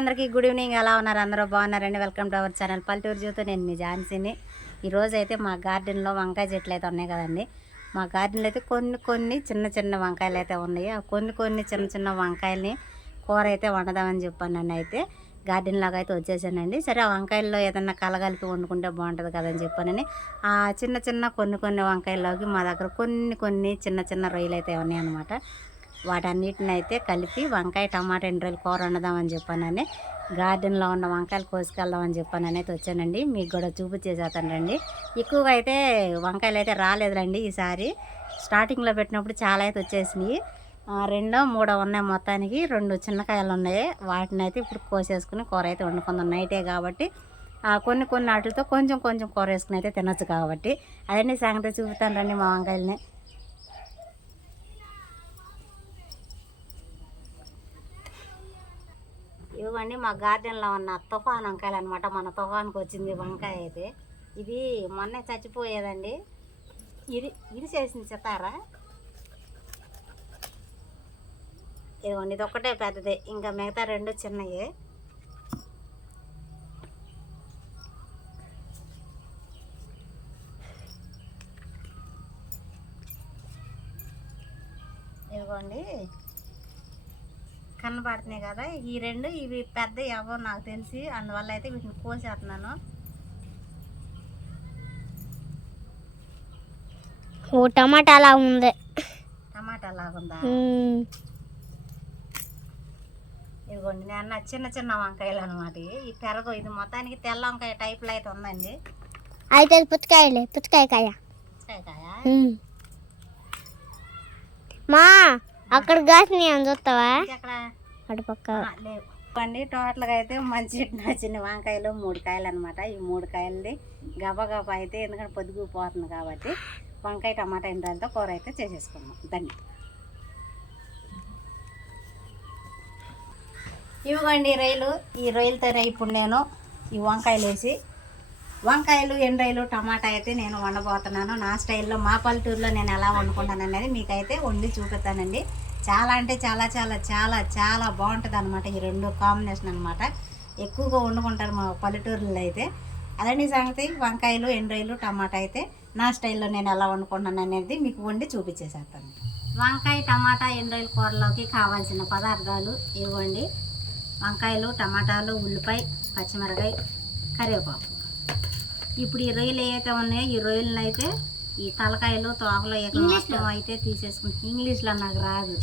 అందరికీ good evening. ఎలా ఉన్నారు? అందరూ బాగున్నారండి. వెల్కమ్ టు అవర్ ఛానల్ పల్లెటూరు జ్యోతి నేను మీ ఝాన్సీని. ఈరోజు అయితే మా గార్డెన్లో వంకాయ చెట్లు అయితే ఉన్నాయి కదండి. మా గార్డెన్లో అయితే కొన్ని కొన్ని చిన్న చిన్న వంకాయలు అయితే ఉన్నాయి. ఆ కొన్ని కొన్ని చిన్న చిన్న వంకాయల్ని కూర అయితే వండదామని చెప్పాను నన్ను అయితే గార్డెన్ లాగా అయితే వచ్చేసానండి. సరే ఆ వంకాయల్లో ఏదన్నా కలగలిపి వండుకుంటే బాగుంటుంది కదని చెప్పానని ఆ చిన్న చిన్న కొన్ని కొన్ని వంకాయల్లోకి మా దగ్గర కొన్ని కొన్ని చిన్న చిన్న రొయ్యలు అయితే ఉన్నాయి అనమాట వాటన్నిటిని అయితే కలిపి వంకాయ టమాటా ఎండ్రాయిలు కూర వండుదామని చెప్పానని గార్డెన్లో ఉన్న వంకాయలు కోసుకెళ్దామని చెప్పాను అయితే వచ్చానండి. మీకు కూడా చూపించేసేతానండి ఎక్కువగా అయితే వంకాయలు అయితే రాలేదులండి ఈసారి. స్టార్టింగ్లో పెట్టినప్పుడు చాలా అయితే వచ్చేసినాయి. రెండో మూడో ఉన్నాయి మొత్తానికి. రెండు చిన్నకాయలు ఉన్నాయి. వాటిని అయితే ఇప్పుడు కోసేసుకుని కూర అయితే వండుకుందాం. నైటే కాబట్టి కొన్ని కొన్ని వాటితో కొంచెం కొంచెం కూర వేసుకుని అయితే తినొచ్చు కాబట్టి. అదండి సంగతి. చూపుతాను రండి మా వంకాయలని. ఇవ్వండి మా గార్డెన్లో ఉన్న తుఫాన్ వంకాయలు అనమాట మన తుఫాన్కి వచ్చింది వంకాయ అయితే. ఇది మొన్నే చచ్చిపోయేదండి. ఇది ఇది చేసింది చితారా ఇదిగోండి ఇది ఒక్కటే పెద్దదే. ఇంకా మిగతా రెండు చిన్నవి కనబడుతున్నాయి కదా. ఈ రెండు ఇవి పెద్ద ఎవో నాకు తెలిసి అందువల్ల అయితే వీటిని కోసేస్తున్నాను. ఓ టమాటా అలా ఉంది. టమాటా లాగుందా. ఇదిగోండి నేను చిన్న చిన్న వంకాయలు అనమాట ఈ పెరగ ఇది మొత్తానికి తెల్ల వంకాయ టైప్లో అయితే ఉందండి. అయితే పుచ్చకాయలే పుచ్చకాయ కాయ. మా అక్కడ గాసిని అని చూస్తావా? అటుపక్క అండి టోటల్గా అయితే మంచి నచ్చిన వంకాయలు మూడు కాయలు అనమాట ఈ మూడు కాయలది గబగబా అయితే ఎందుకంటే పొద్దుగు పోతుంది కాబట్టి వంకాయ టమాటా ఎండ్రాలతో కూర అయితే చేసేసుకున్నాం. దాన్ని ఇవ్వండి రొయ్యలు. ఈ రొయ్యలతోనే ఇప్పుడు నేను ఈ వంకాయలు వేసి. వంకాయలు ఎండ్రాయిలు టమాటా అయితే నేను వండబోతున్నాను. నా స్టైల్లో మా పల్లెటూరులో నేను ఎలా వండుకుంటాను అనేది మీకైతే వండి చూపిస్తానండి చాలా అంటే చాలా చాలా చాలా చాలా బాగుంటుంది అనమాట ఈ రెండు కాంబినేషన్ అనమాట ఎక్కువగా వండుకుంటారు మా పల్లెటూరులో అయితే. అదండి సంగతి. వంకాయలు ఎండ్రాయిలు టమాటా అయితే నా స్టైల్లో నేను ఎలా వండుకుంటాను అనేది మీకు వండి చూపించేసేస్తాను. వంకాయ టమాటా ఎండ్రాయిలు కూరలోకి కావాల్సిన పదార్థాలు ఇవ్వండి. వంకాయలు టమాటాలు ఉల్లిపాయ పచ్చిమిరకాయ కరివేపాకు. ఇప్పుడు ఈ రొయ్యలు ఏవైతే ఉన్నాయో ఈ రొయ్యలను అయితే ఈ తలకాయలు తోకలు మొత్తం అయితే తీసేసుకుంటాం ఇంగ్లీష్లో నాకు రాదు.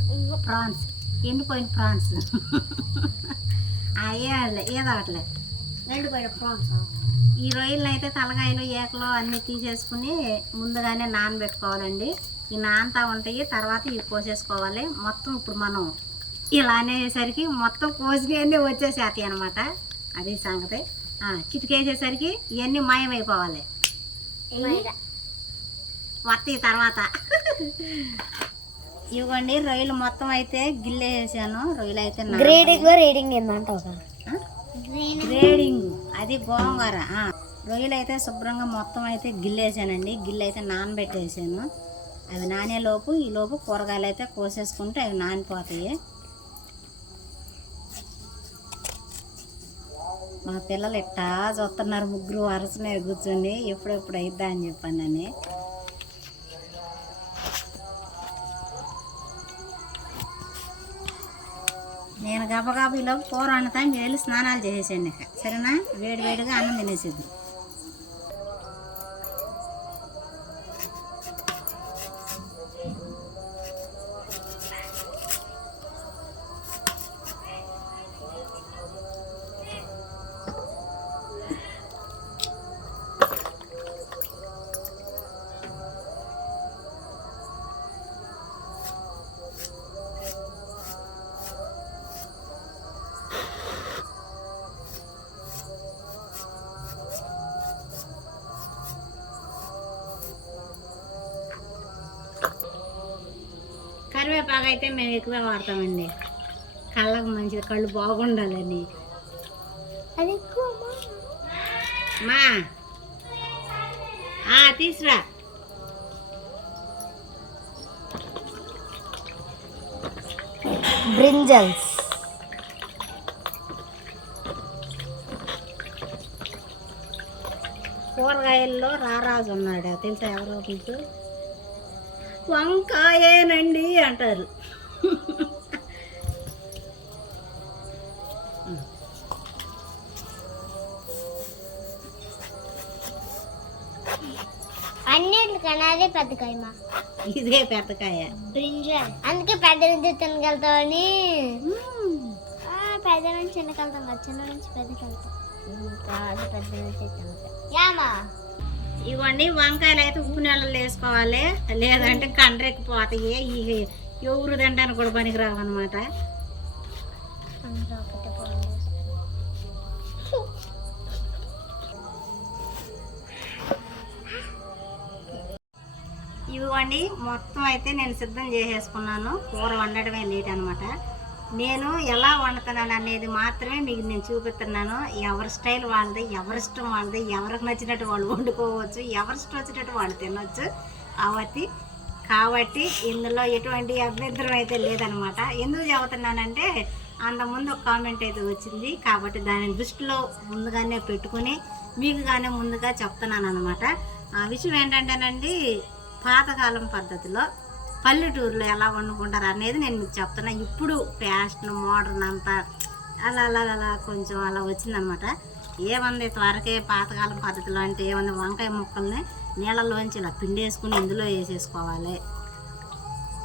ప్రాన్స్ ఎండిపోయిన ప్రాన్స్ ఏదో ఏదో అట్లే ఎండిపోయిన ప్రాన్స్ ఈ రొయ్యలను అయితే తలకాయలు ఏకలు అన్నీ తీసేసుకుని ముందుగానే నానబెట్టుకోవాలండి. ఈ నానతా ఉంటాయి తర్వాత ఇవి కోసేసుకోవాలి. మొత్తం ఇప్పుడు మనం ఇలా అనేసరికి మొత్తం కోసినవన్నీ వచ్చేసేస్తాయి అనమాట అది సంగతి. ఆ, చిటికేసేసరికి ఇవన్నీ మాయమైపోవాలి. వస్తాయి తర్వాత. ఇవ్వండి రొయ్యలు మొత్తం అయితే గిల్లేసాను రొయ్యలు అయితే గ్రేడింగ్ రీడింగ్? గ్రేడింగ్ అది గోంగూర. రొయ్యలు అయితే శుభ్రంగా మొత్తం అయితే గిల్లేసానండి. గిల్లు అయితే నానబెట్టేసాను. అవి నానే లోపు ఈ లోపు కూరగాయలు అయితే కోసేసుకుంటే అవి నానిపోతాయి. మా పిల్లలు ఇట్టా చూస్తున్నారు ముగ్గురు వరుస మీద కూర్చొని ఎప్పుడెప్పుడు అయిద్దా అని చెప్పానని. నేను గబగబీలో కూర వండుతా వెళ్ళి స్నానాలు చేసేసాను ఇక. సరేనా? వేడి వేడిగా అన్నం తినేసేది మసాలాగా అయితే మేము ఎక్కువే వాడతామండి. కళ్ళకు మంచిది కళ్ళు బాగుండాలని. మా. తీసురా. బ్రింజల్స్. కూరగాయల్లో రారాజు ఉన్నాడు. తెలుసా ఎవరో మీకు? వంకాయేనండి అంటారు. అన్నిటికన్నా అదే పెద్ద కాయమా ఇదే పెద్దకాయ బ్రింజాల్ అందుకే పెద్ద నుంచి తినగలుగుతామని పెద్ద నుంచి చిన్నకెళ్తాం కదా చిన్న నుంచి పెద్దకి వెళ్తాం కాదు పెద్ద నుంచి చిన్నకి యామా? ఇవ్వండి వంకాయలు అయితే ఉప్పు నీళ్ళలో వేసుకోవాలి. లేదంటే కండ్రెక్కిపోతాయి. ఇవి ఎవరు తినడానికి కూడా పనికి రావు అనమాట అందులో ఒకటి పోయింది ఇవ్వండి మొత్తం అయితే నేను సిద్ధం చేసేసుకున్నాను. కూర వండడమే లేట్ అనమాట నేను ఎలా వండుతున్నాను అనేది మాత్రమే మీకు నేను చూపిస్తున్నాను. ఎవరి స్టైల్ వాళ్ళది ఎవరి ఇష్టం వాళ్ళది ఎవరికి నచ్చినట్టు వాళ్ళు వండుకోవచ్చు ఎవరి ఇష్టం వచ్చినట్టు వాళ్ళు తినవచ్చు కాబట్టి కాబట్టి ఇందులో ఎటువంటి అభ్యంతరం అయితే లేదనమాట. ఎందుకు చెబుతున్నానంటే అంతకుముందు ఒక కామెంట్ అయితే వచ్చింది. కాబట్టి దాని దృష్టిలో ముందుగానే పెట్టుకుని మీకు కానీ ముందుగా చెప్తున్నాను అనమాట ఆ విషయం ఏంటంటేనండి పాతకాలం పద్ధతిలో పల్లెటూరులో ఎలా వండుకుంటారు అనేది నేను మీకు చెప్తున్నా. ఇప్పుడు ఫ్యాషన్ మోడర్న్ అంతా అలా అలా అలా కొంచెం అలా వచ్చిందనమాట. ఏముంది త్వరకే పాతకాలం పద్ధతిలో అంటే ఏముంది వంకాయ ముక్కల్ని నీళ్ళలోంచి ఇలా పిండేసుకుని ఇందులో వేసేసుకోవాలి.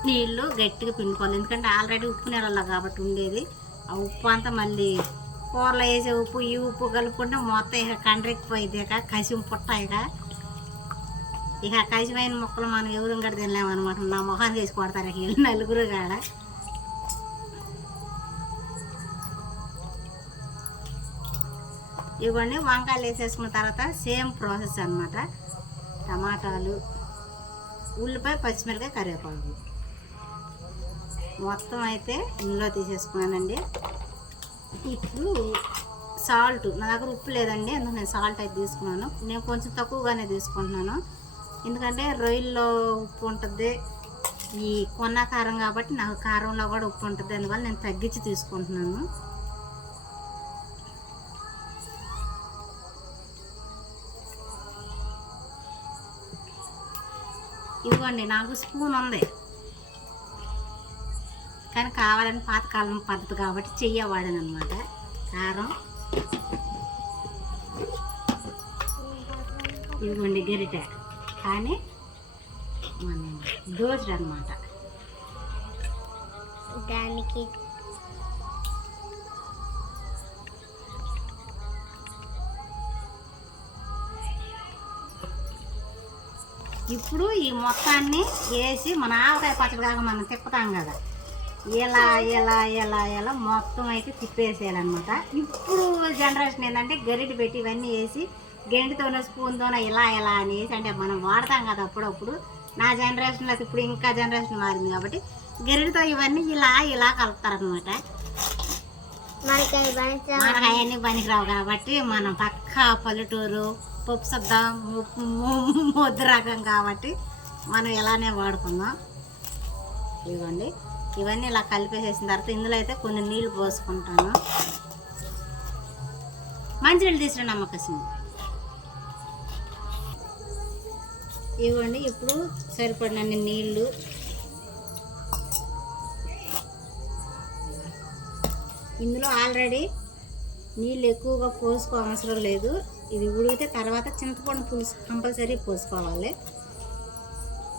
నీళ్ళు గట్టిగా పిండుకోవాలి. ఎందుకంటే ఆల్రెడీ ఉప్పు నీళ్ళలో కాబట్టి ఉండేది. ఆ ఉప్పు అంతా మళ్ళీ కూరలో వేసే ఉప్పు ఈ ఉప్పు కలుపుకుంటే మొత్తం ఇక కండ్రెక్కిపోయిద్దాక కసిం పుట్టాయిగా ఇక కసిమైన మొక్కలు మనం ఎవరు కూడా తినలేమన్నమాట నా మొహాన్ని చేసి కొడతారు వీళ్ళు నలుగురు కాడ. ఇవన్నీ వంకాయలు వేసేసుకున్న తర్వాత సేమ్ ప్రాసెస్ అన్నమాట. టమాటాలు ఉల్లిపాయ పచ్చిమిరకాయ కరివేపాకు. మొత్తం అయితే ఇందులో తీసేసుకున్నానండి. ఇప్పుడు సాల్ట్. నా దగ్గర ఉప్పు లేదండి అందుకు నేను సాల్ట్ అయితే తీసుకున్నాను. నేను కొంచెం తక్కువగానే తీసుకుంటున్నాను. ఎందుకంటే రొయ్యల్లో ఉప్పు ఉంటుంది. ఈ కొన్న కారం కాబట్టి నాకు కారంలో కూడా ఉప్పు ఉంటుంది. అందువల్ల నేను తగ్గించి తీసుకుంటున్నాను. ఇదిగోండి నాకు స్పూన్ ఉంది. కానీ కావాలని పాతకాలం పద్ధతి కాబట్టి చెయ్యవాడని అనమాట కారం. ఇదిగోండి గరిట. కానీ మన దోశడు అనమాట దానికి ఇప్పుడు ఈ మొత్తాన్ని వేసి మన ఆవకాయ పచ్చడి కాక మనం తిప్పుతాం కదా. ఇలా ఇలా ఇలా ఇలా మొత్తం అయితే తిప్పేసేయాలన్నమాట. ఇప్పుడు జనరేషన్ ఏంటంటే గరిటె పెట్టి ఇవన్నీ వేసి గెంటితోనో స్పూన్తోనో ఇలా ఇలా అనేసి అంటే మనం వాడతాం కదా అప్పుడప్పుడు. నా జనరేషన్లో ఇప్పుడు ఇంకా జనరేషన్ మారింది కాబట్టి గరిటెతో ఇవన్నీ ఇలా ఇలా కలుపుతారనమాట మనకి అవన్నీ పనికిరావు కాబట్టి మనం పక్క పల్లెటూరు పప్పు సద్ద ముద్దు రకం కాబట్టి మనం ఇలానే వాడుకుందాం. ఇవ్వండి ఇవన్నీ ఇలా కలిపేసేసిన తర్వాత ఇందులో అయితే కొన్ని నీళ్ళు పోసుకుంటాను. మంచినీళ్ళు తీసుకురండి అమ్మకసం ఇవ్వండి. ఇప్పుడు సరిపడినన్ని నీళ్ళు. ఇందులో ఆల్రెడీ నీళ్ళు ఎక్కువగా పోసుకో అవసరం లేదు. ఇది ఉడికితే తర్వాత చింతపండు పులుసు కంపల్సరీ పోసుకోవాలి.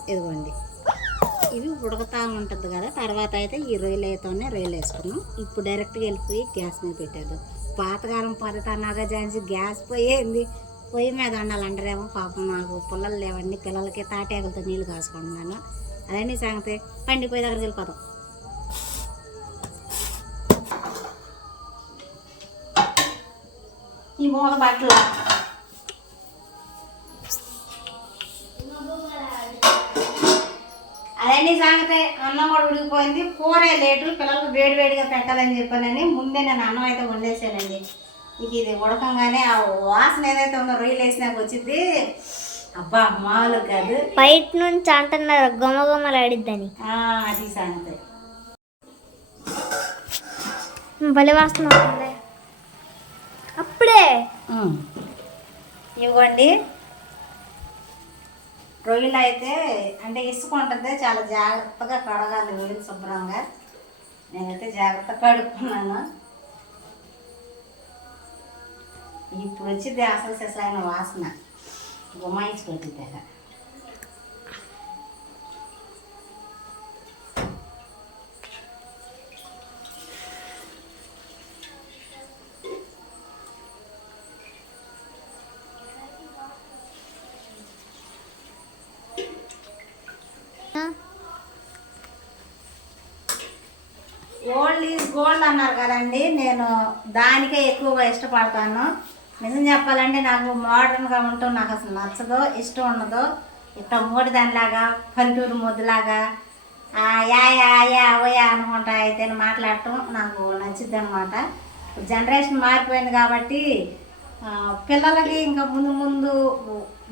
ఇదిగోండి. ఇవి ఉడకతా ఉంటుంది కదా తర్వాత అయితే ఈ రొయ్యలు అయితేనే రొయ్యలు వేసుకున్నాం ఇప్పుడు డైరెక్ట్గా వెళ్ళిపోయి గ్యాస్ మీద పెట్టేద్దాం. పాతకాలం పద్ధతి అన్నాగా జాన్సి గ్యాస్ పోయేది. పొయ్యి మీద వండాలంటారేమో పాపం. నాకు పుల్లలు లేవండి. పిల్లలకి తాటేకలతో నీళ్ళు కాసుకుంటున్నాను అదండి సంగతి. పండిపోయి దగ్గరికి వెళ్ళిపోతాం ఈ మూల బట్టలు. అదండి సంగతి. అన్నం కూడా ఉడికిపోయింది. కూరే లేటు పిల్లలకు వేడి వేడిగా పెట్టాలని చెప్పానని ముందే నేను అన్నం అయితే వండేసానండి. ఇక ఇది ఉడకంగానే ఆ వాసన ఏదైతే ఉందో రొయ్యలు వేసినాక వచ్చింది అబ్బా మామూలు కాదు. బయట నుంచి అంటున్నారు గుమగుమలాడిద్దని ఆ, అది సంగతి. భలే వాసన వస్తుంది. అప్పుడే. ఇవ్వండి. రొయ్యలు అయితే అంటే ఇసుక ఉంటుంది చాలా జాగ్రత్తగా కడగాలి రొయ్యలు శుభ్రంగా. నేనైతే జాగ్రత్తగా కడుక్కున్నాను. ఇప్పుడు వచ్చింది అసలు సిసలైన వాసన. గుమాయించి ప్రచిద్దిగా గోల్డ్ ఈజ్ గోల్డ్ అన్నారు కదండి. నేను దానికే ఎక్కువగా ఇష్టపడతాను. నిజం చెప్పాలంటే నాకు మోడర్న్గా ఉండటం నాకు అసలు నచ్చదు ఇష్టం ఉండదు ఇట్లా మూడి దానిలాగా పల్లెటూరు ముద్దులాగా యా యా యా ఓయా అనుకుంటా అయితే మాట్లాడటం నాకు నచ్చింది అనమాట జనరేషన్ మారిపోయింది కాబట్టి పిల్లలకి ఇంకా ముందు ముందు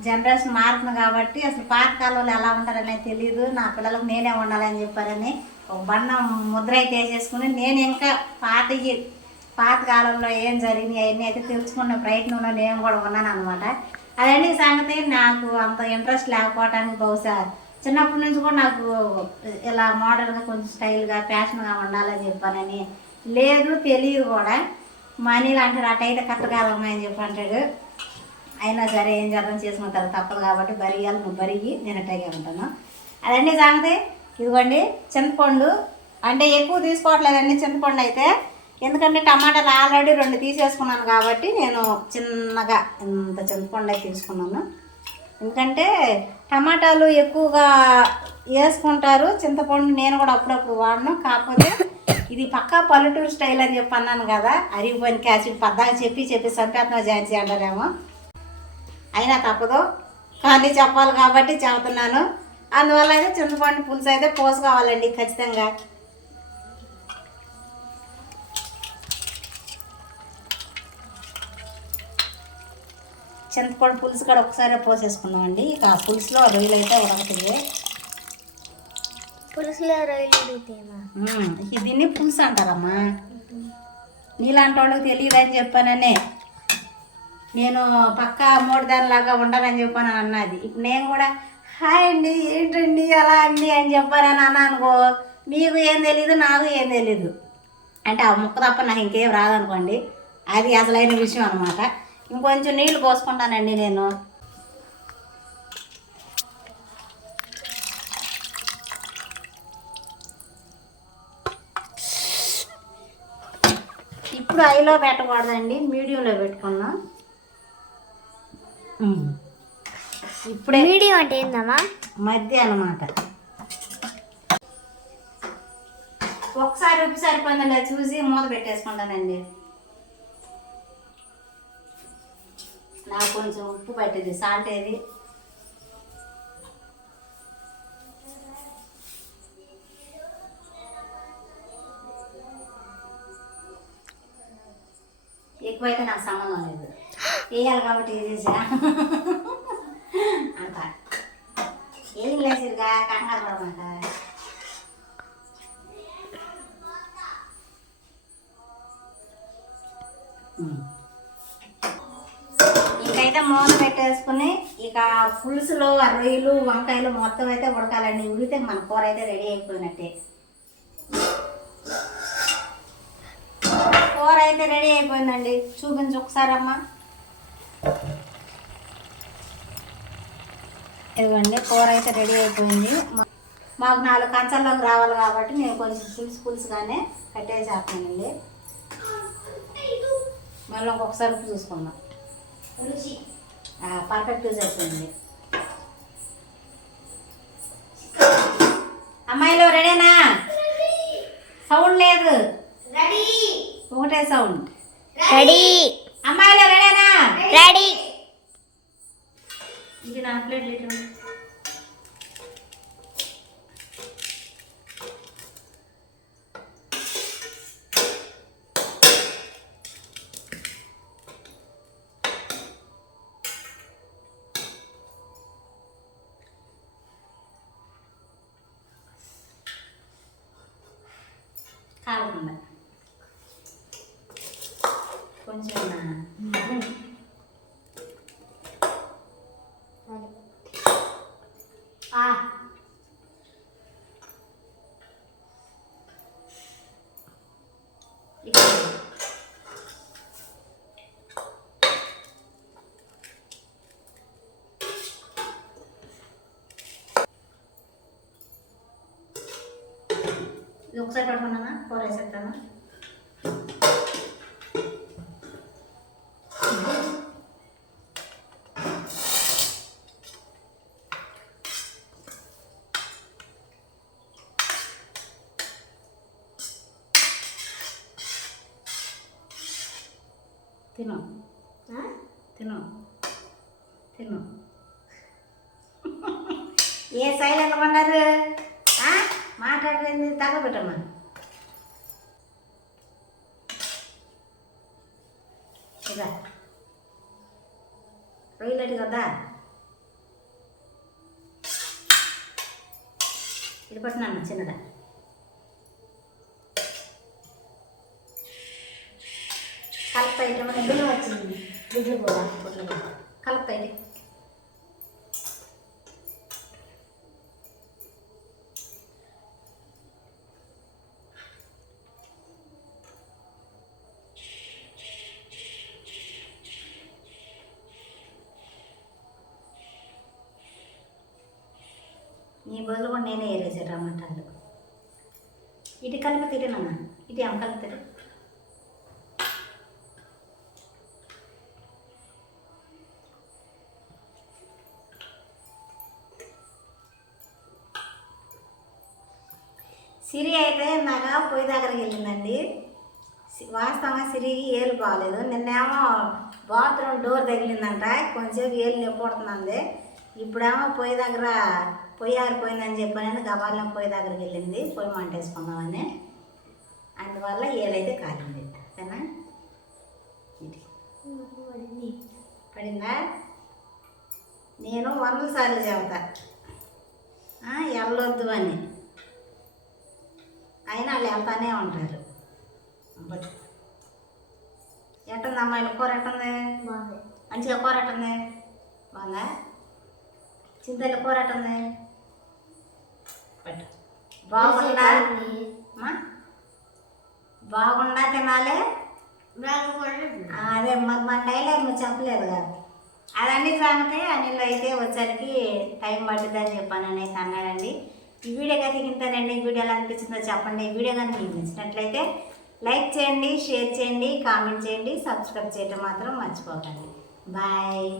జనరేషన్ మారుతుంది కాబట్టి అసలు పాత కాలంలో ఎలా ఉంటారనేది తెలియదు నా పిల్లలకు నేనే ఉండాలని చెప్పారని ఒక బండం ముద్ర అయితే వేసేసుకుని నేను ఇంకా పాత పాతకాలంలో ఏం జరిగినాయి అవన్నీ అయితే తెలుసుకునే ప్రయత్నంలో నేను కూడా ఉన్నాను అనమాట అదండి సంగతి నాకు అంత ఇంట్రెస్ట్ లేకపోవటానికి బహుశా చిన్నప్పటి నుంచి కూడా నాకు ఇలా మోడర్న్గా కొంచెం స్టైల్గా ఫ్యాషన్గా ఉండాలని చెప్పానని లేదు తెలియదు కూడా. మనీలు అంటారు అటైతే కరెక్ట్ కాదమ్మా అని చెప్పి అంటాడు. అయినా సరే ఏం చేద్దాం చేసుకుంటారు తప్పదు కాబట్టి బరియాలి నువ్వు బరిగి నేను అట్టగే ఉంటాను. అదండి సంగతి. ఇదిగోండి చింతపండు. అంటే ఎక్కువ తీసుకోవట్లేదండి చింతపండు అయితే. ఎందుకంటే టమాటాలు ఆల్రెడీ రెండు తీసేసుకున్నాను కాబట్టి నేను చిన్నగా ఇంత చింతపండు తీసుకున్నాను. ఎందుకంటే టమాటాలు ఎక్కువగా వేసుకుంటారు చింతపండు నేను కూడా అప్పుడప్పుడు వాడను. కాకపోతే ఇది పక్కా పల్లెటూరు స్టైల్ అని చెప్పి అన్నాను కదా అరిగిపోయిన క్యాసిడ్ పద్దాక చెప్పి చెప్పి సంపేతన జాన్సీ అంటారేమో. అయినా తప్పదు. కానీ చెప్పాలి కాబట్టి చెబుతున్నాను. అందువల్ల అయితే చింతపండు పులుసు అయితే పోసుకోవాలండి ఖచ్చితంగా. చింతపండు పులుసు కూడా ఒకసారి పోసేసుకున్నామండి ఇక ఆ పులుసులో రొయ్యలు అయితే ఉడకతాయి పులుసులో రొయ్యలు దీన్ని పులుసు అంటారమ్మా. నీలాంటి వాళ్ళకి తెలియదని చెప్పాననే. నేను పక్కా మూడు దానిలాగా ఉండాలని చెప్పాను అన్నది. ఇప్పుడు నేను కూడా హాయ్ అండి ఏంటండి అలా అండి అని చెప్పానని అన్నా అనుకో మీకు ఏం తెలీదు నాకు ఏం తెలీదు. అంటే ఆ ముక్క తప్ప నాకు ఇంకేం రాదనుకోండి. అది అసలైన విషయం అనమాట ఇంకొంచెం నీళ్ళు పోసుకుంటానండి నేను. ఇప్పుడు ఐలో పెట్టకూడదండి మీడియంలో పెట్టుకున్నాం. ఇప్పుడే మీడియం అంటే ఏందమ్మా? మధ్య అనమాట ఒకసారి ఉప్పు సరిపోయిందా చూసి మూత పెట్టేసుకుంటానండి. నాకు కొంచెం ఉప్పు పట్టింది. సాల్ట్ ఏది? ఎక్కువైతే నాకు సంబంధం లేదు. వేయాలి కాబట్టి వేసేసా అంత ఏం లేదు కంగారు పడమాట అయితే మూత పెట్టేసుకుని ఇక పులుసులో రొయ్యలు వంకాయలు మొత్తం అయితే ఉడకాలండి. ఉడితే మన కూర అయితే రెడీ అయిపోయినట్టే. కూర అయితే రెడీ అయిపోయిందండి. చూపించు ఒకసారమ్మా ఇదిగోండి కూర అయితే రెడీ అయిపోయింది. మాకు నాలుగు కంచాల్లోకి రావాలి కాబట్టి నేను కొంచెం పులుసు పులుసుగానే కట్టేసేస్తానండి. మళ్ళీ ఇంకొకసారి చూసుకుందాం. చూసుకుందాం పర్ఫెక్ట్ అయిపోయింది అమ్మాయిలు రెడీనా? సౌండ్ లేదు. ఒకటే సౌండ్. రెడీ. అమ్మాయిలు రెడీనా? రెడీ. ఇది నా ప్లేట్ లీటర్ ఇది ఒకసారి పట్టుకున్నానా కూర వేసేస్తాను తిను తిను తిను ఏ సైలెంట్ పడ్డారు మాట్లాడేది తగ్గబెట్టమ్మా ఇదా రొయ్యలటి కదా? ఇది పట్టినాను చిన్నదా కలుపుతాయి మన బిల్లు వచ్చింది? గుడ్లు కూడా గుడ్లు కూడా ఈ నీ బదులు కూడా నేనే ఏరేసా టమాటాలు. ఇటు కలిపి తిరిగినమ్మా ఇటు ఏం కలుపుతారు సిరి అయితే ఇందాక పొయ్యి దగ్గరికి వెళ్ళిందండి. వాస్తవంగా సిరికి ఏలు బాగాలేదు నిన్నేమో బాత్రూమ్ డోర్ తగిలిందంట. కొంచెంసేపు ఏలు నొప్పి పడుతుంది ఇప్పుడేమో పొయ్యి దగ్గర పొయ్యి ఆరిపోయిందని చెప్పానని గబాలం పొయ్యి దగ్గరికి వెళ్ళింది. పొయ్యి మంటేసుకుందామని. అందువల్ల ఏలైతే కాలింది. సరేనా? ఇది. పడిందా? నేను వందల సార్లు చెబుతా. వెళ్ళొద్దు అని. అయినా వాళ్ళు వెళ్తానే ఉంటారు. ఎట్టుంది అమ్మాయిల కూర ఎట్టుంది? మంచిగా కూర ఎట్టుంది? బాగుందా? చింతల బాగుందా? అమ్మా? బాగుండా తినాలి? అదే మరి మన డైలాగ్ నువ్వు చెప్పలేదు కదా. అదన్నీ సంగతి అనిల్ అయితే వచ్చరికి టైం పడుతుంది అని చెప్పాను అయితే అన్నాడండి. ఈ వీడియో కనుక ఇంతేనండి. ఈ వీడియో ఎలా అనిపించిందో చెప్పండి. ఈ వీడియో కనుక మీకు నచ్చినట్లయితే లైక్ చేయండి షేర్ చేయండి కామెంట్ చేయండి సబ్స్క్రైబ్ చేయడం మాత్రం మర్చిపోకండి. బాయ్.